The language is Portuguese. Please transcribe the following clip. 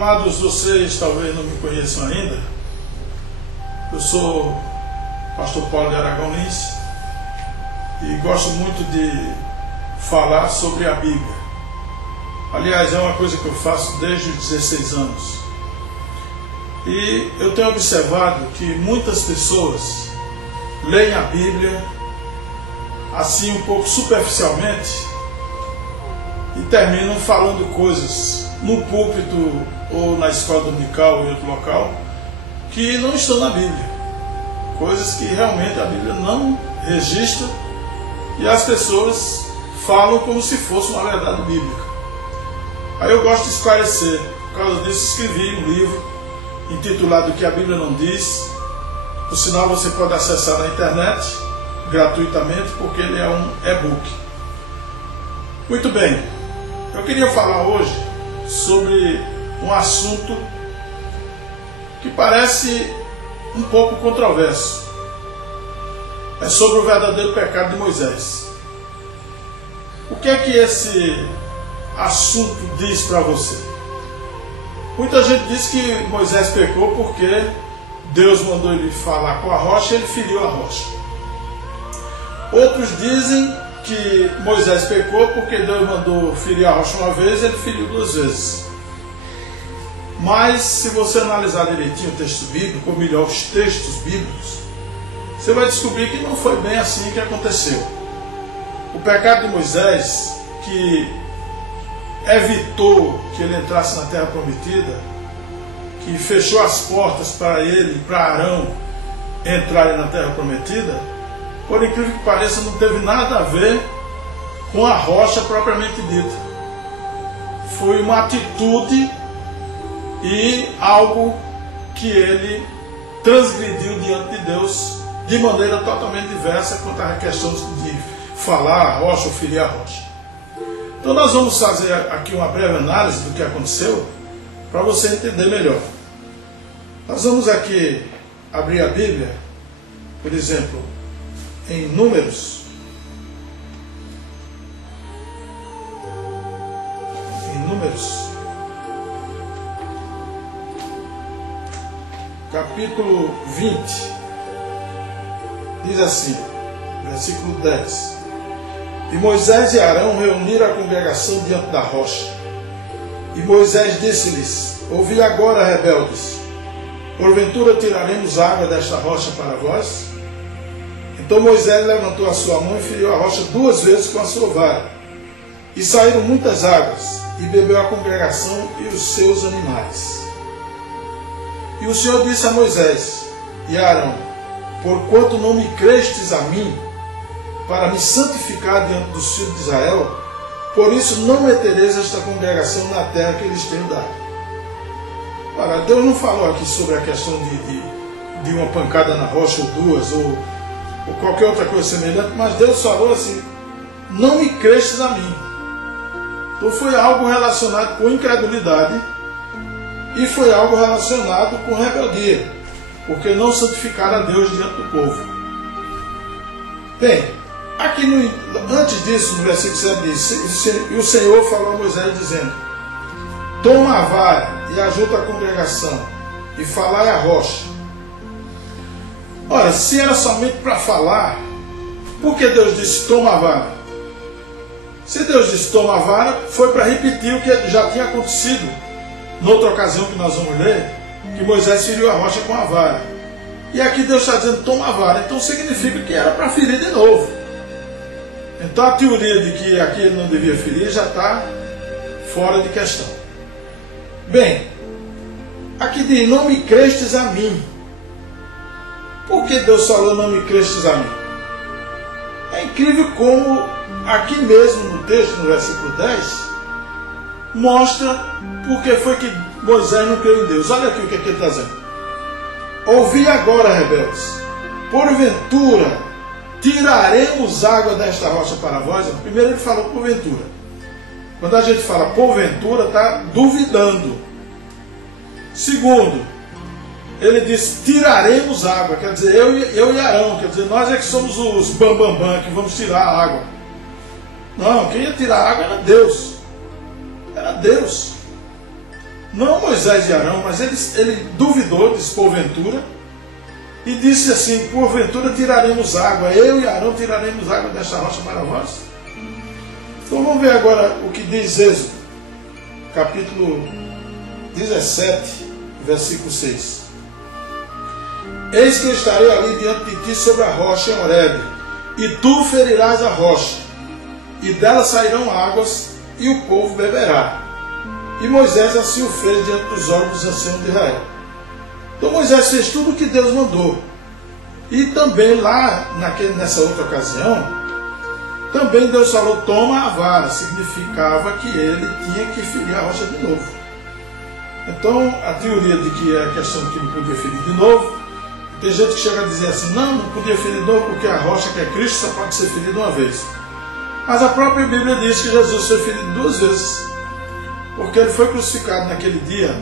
Amados, vocês talvez não me conheçam ainda. Eu sou pastor Paulo de Aragão Lins e gosto muito de falar sobre a Bíblia. Aliás, é uma coisa que eu faço desde os 16 anos. E eu tenho observado que muitas pessoas leem a Bíblia assim um pouco superficialmente e terminam falando coisas no púlpito ou na escola dominical ou em outro local que não estão na Bíblia. Coisas que realmente a Bíblia não registra e as pessoas falam como se fosse uma verdade bíblica. Aí eu gosto de esclarecer. Por causa disso escrevi um livro intitulado O que a Bíblia não diz. Por sinal, você pode acessar na internet gratuitamente, porque ele é um e-book. Muito bem, eu queria falar hoje sobre um assunto que parece um pouco controverso. É sobre o verdadeiro pecado de Moisés. O que é que esse assunto diz para você? Muita gente diz que Moisés pecou porque Deus mandou ele falar com a rocha e ele feriu a rocha. Outros dizem que Moisés pecou porque Deus mandou ferir a rocha uma vez e ele feriu duas vezes. Mas se você analisar direitinho o texto bíblico, ou melhor, os textos bíblicos, você vai descobrir que não foi bem assim que aconteceu. O pecado de Moisés, que evitou que ele entrasse na terra prometida, que fechou as portas para ele e para Arão entrarem na terra prometida, por incrível que pareça, não teve nada a ver com a rocha propriamente dita. Foi uma atitude e algo que ele transgrediu diante de Deus de maneira totalmente diversa quanto à questão de falar a rocha ou ferir a rocha. Então nós vamos fazer aqui uma breve análise do que aconteceu para você entender melhor. Nós vamos aqui abrir a Bíblia, por exemplo, em Números. Capítulo 20, diz assim, versículo 10: E Moisés e Arão reuniram a congregação diante da rocha. E Moisés disse-lhes: Ouvi agora, rebeldes, porventura tiraremos água desta rocha para vós? Então Moisés levantou a sua mão e feriu a rocha duas vezes com a sua vara. E saíram muitas águas, e bebeu a congregação e os seus animais. E o Senhor disse a Moisés e a Arão: Porquanto não me crestes a mim, para me santificar diante dos filhos de Israel, por isso não metereis esta congregação na terra que eles tenho dado. Ora, Deus não falou aqui sobre a questão de uma pancada na rocha, ou duas, ou qualquer outra coisa semelhante, mas Deus falou assim: não me crestes a mim. Então foi algo relacionado com incredulidade e foi algo relacionado com rebeldia, porque não santificaram a Deus diante do povo. Bem, aqui antes disso, no versículo 7 diz: E o Senhor falou a Moisés dizendo: Toma a vara e ajunta a congregação, e falai a rocha. Ora, se era somente para falar, por que Deus disse toma a vara? Se Deus disse toma a vara, foi para repetir o que já tinha acontecido noutra ocasião que nós vamos ler, que Moisés feriu a rocha com a vara. E aqui Deus está dizendo toma a vara, então significa que era para ferir de novo. Então a teoria de que aqui ele não devia ferir já está fora de questão. Bem, aqui diz: não me crestes a mim. Por que Deus falou não me crestes a mim? É incrível como aqui mesmo no texto, no versículo 10, mostra porque foi que Moisés não creu em Deus. Olha aqui o que ele está dizendo: Ouvi agora, rebeldes, porventura tiraremos água desta rocha para vós? Primeiro ele falou porventura. Quando a gente fala porventura, está duvidando. Segundo, ele diz tiraremos água, quer dizer, eu e Arão, quer dizer, nós é que somos os bambambam que vamos tirar a água. Não, quem ia tirar a água era Deus. Era Deus. não Moisés e Arão, mas ele duvidou, disse porventura, e disse assim: porventura tiraremos água, eu e Arão tiraremos água desta rocha para vós? Então vamos ver agora o que diz Êxodo, capítulo 17, versículo 6. Eis que estarei ali diante de ti sobre a rocha em Horebe, e tu ferirás a rocha, e dela sairão águas, e o povo beberá. E Moisés assim o fez diante dos olhos dos anciãos de Israel. Então Moisés fez tudo o que Deus mandou. E também lá, nessa outra ocasião, também Deus falou: toma a vara. Significava que ele tinha que ferir a rocha de novo. Então a teoria de que é a questão de que não podia ferir de novo, tem gente que chega a dizer assim: não podia ferir de novo porque a rocha que é Cristo só pode ser ferida uma vez. Mas a própria Bíblia diz que Jesus foi ferido 2 vezes. Porque ele foi crucificado naquele dia